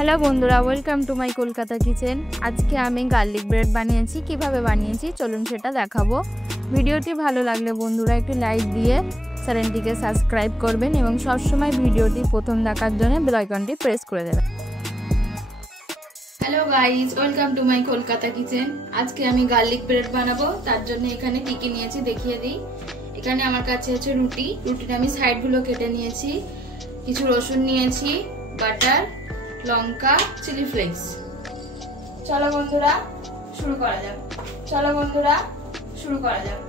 Hello বন্ধুরা, welcome to my Kolkata kitchen. আজকে আমি গার্লিক ব্রেড বানিয়েছি। কিভাবে বানিয়েছি চলুন সেটা দেখাবো। ভিডিওটি ভালো লাগলে বন্ধুরা একটু লাইক দিয়ে চ্যানেলটিকে সাবস্ক্রাইব করবেন এবং সবসময় ভিডিওটি প্রথম দেখার জন্য বেল আইকনটি প্রেস করে দেবেন। Hello guys, welcome to my Kolkata kitchen. আজকে আমি গার্লিক ব্রেড বানাবো। তার জন্য এখানে কি কি নিয়েছি দেখিয়ে দিই। এখানে আমার কাছে আছে রুটিটা আমি সাইডগুলো কেটে নিয়েছি। কিছু রসুন নিয়েছি, বাটার, লঙ্কা, চিলি ফ্লেক্স। চলো বন্ধুরা শুরু করা যাক।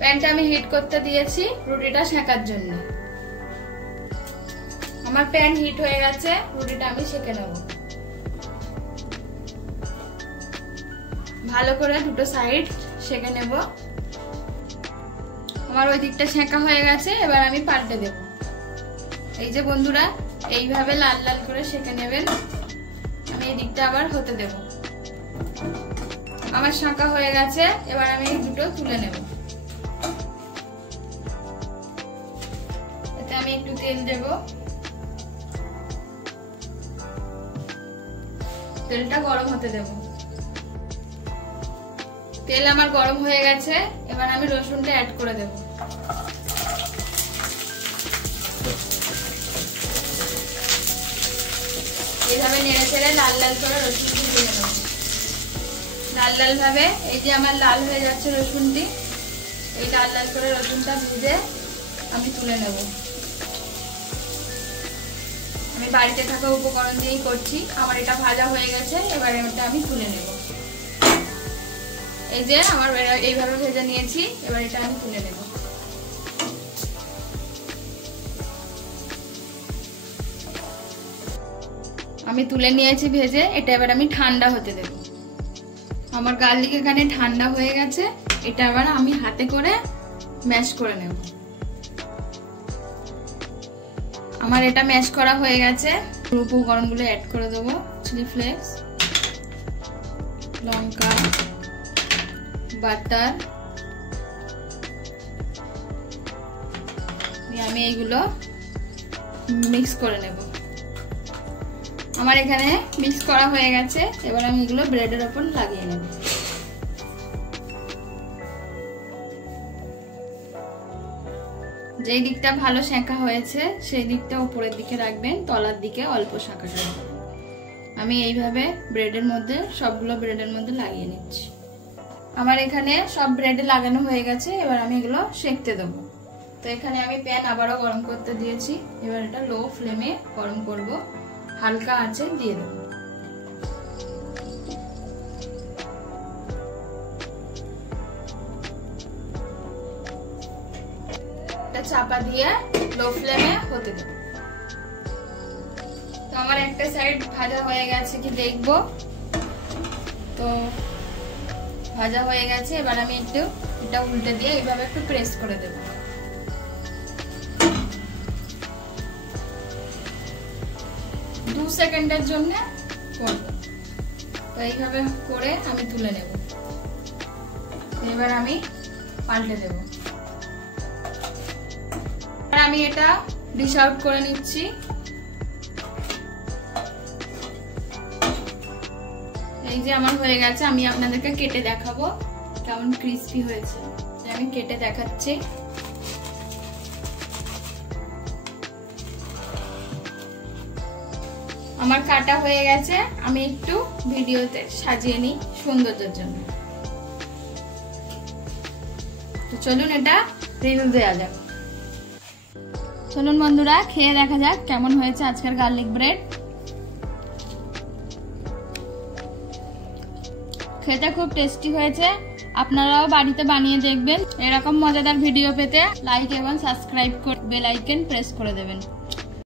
প্যানটা আমি হিট করতে দিয়েছি রুটিটা সেকার জন্য। আমার প্যান হিট হয়ে গেছে, রুটিটা আমি সেকে নেব। ভালো করে দুটো সাইড সেকে নেব। আমার ওই দিকটা সেকা হয়ে গেছে, এবার আমি পাল্টে দেব। এই যে বন্ধুরা, এইভাবে লাল লাল করে সেকে নেবেন। আমি এই দিকটা আবার হতে দেব। আমার শাঁকা হয়ে গেছে, এবার আমি এই দুটো তুলে নেব। এতে আমি একটু তেল দেব। তেলটা গরম হতে দেব। তেল আমার গরম হয়ে গেছে, এবার আমি রসুনটা অ্যাড করে দেব। এইভাবে নেড়ে চেড়ে লাল লাল করে রসুনটি ভেজে নেব। লাল লাল ভাবে, এই যে আমার লাল হয়ে যাচ্ছে রসুনটি, এই লাল লাল করে রসুনটা ভেজে আমি তুলে নেব। আমি বাড়িতে থাকা উপকরণ দিয়েই করছি। আমার এটা ভাজা হয়ে গেছে, এবার এটা আমি তুলে নেব। এই যে আমার এইভাবে ভেজে নিয়েছি, এবার এটা আমি তুলে নেব। আমি তুলে নিয়েছি ভেজে, এটা এবার আমি ঠান্ডা হতে দেব। আমার গার্লিক এখানে ঠান্ডা হয়ে গেছে, এটা আবার আমি হাতে করে ম্যাশ করে নেব। আমার এটা ম্যাশ করা হয়ে গেছে। উপকরণগুলো অ্যাড করে দেবো। চিলি ফ্লেক্স, লঙ্কা, বাটার, আমি এইগুলো মিক্স করে নেব। আমার এখানে মিক্স করা হয়ে গেছে, এবার আমি এগুলো ব্রেডের উপর লাগিয়ে নেব। যেই দিকটা ভালো সেঁকা হয়েছে সেই দিকটা উপরের দিকে রাখবেন, তলার দিকে অল্প সেঁকা রাখবেন। আমি এইভাবে ব্রেডের মধ্যে সবগুলো ব্রেডের মধ্যে লাগিয়ে নিচ্ছি। আমার এখানে সব ব্রেডে লাগানো হয়ে গেছে, এবার আমি এগুলো সেঁকতে দেবো। তো এখানে আমি প্যান আবারও গরম করতে দিয়েছি। এবার এটা লো ফ্লেমে গরম করব, হালকা আঁচে দিয়ে দেব। এটা চাপা দিয়ে লো ফ্লেমে হতে দেব। তো আমার একটা সাইড ভাজা হয়ে গেছে কি দেখবো। তো ভাজা হয়ে গেছে, এবার আমি একটু এটা উল্টে দিয়ে এইভাবে একটু প্রেস করে দেব। 2 সেকেন্ডের জন্য করব। তো এইভাবে করে আমি তুলে নেব। এবার আমি পাল্টে দেব। আমি এটা ডিশ আউট করে নিচ্ছি। এই যে আমার হয়ে গেছে, আমি আপনাদেরকে কেটে দেখাবো কেমন ক্রিস্পি হয়েছে। আমি কেটে দেখাচ্ছি। আমার কাটা হয়ে গেছে, আমি একটু ভিডিওতে সাজিয়ে নিই সৌন্দর্যের জন্য। তো চলুন এটা রিভিউ দেওয়া যাক। চলুন বন্ধুরা খেয়ে দেখা যাক কেমন হয়েছে আজকের গার্লিক ব্রেড। খেতে খুব টেস্টি হয়েছে। আপনারাও বাড়িতে বানিয়ে দেখবেন। এরকম মজাদার ভিডিও পেতে লাইক এবং সাবস্ক্রাইব করে বেল আইকন প্রেস করে দেবেন।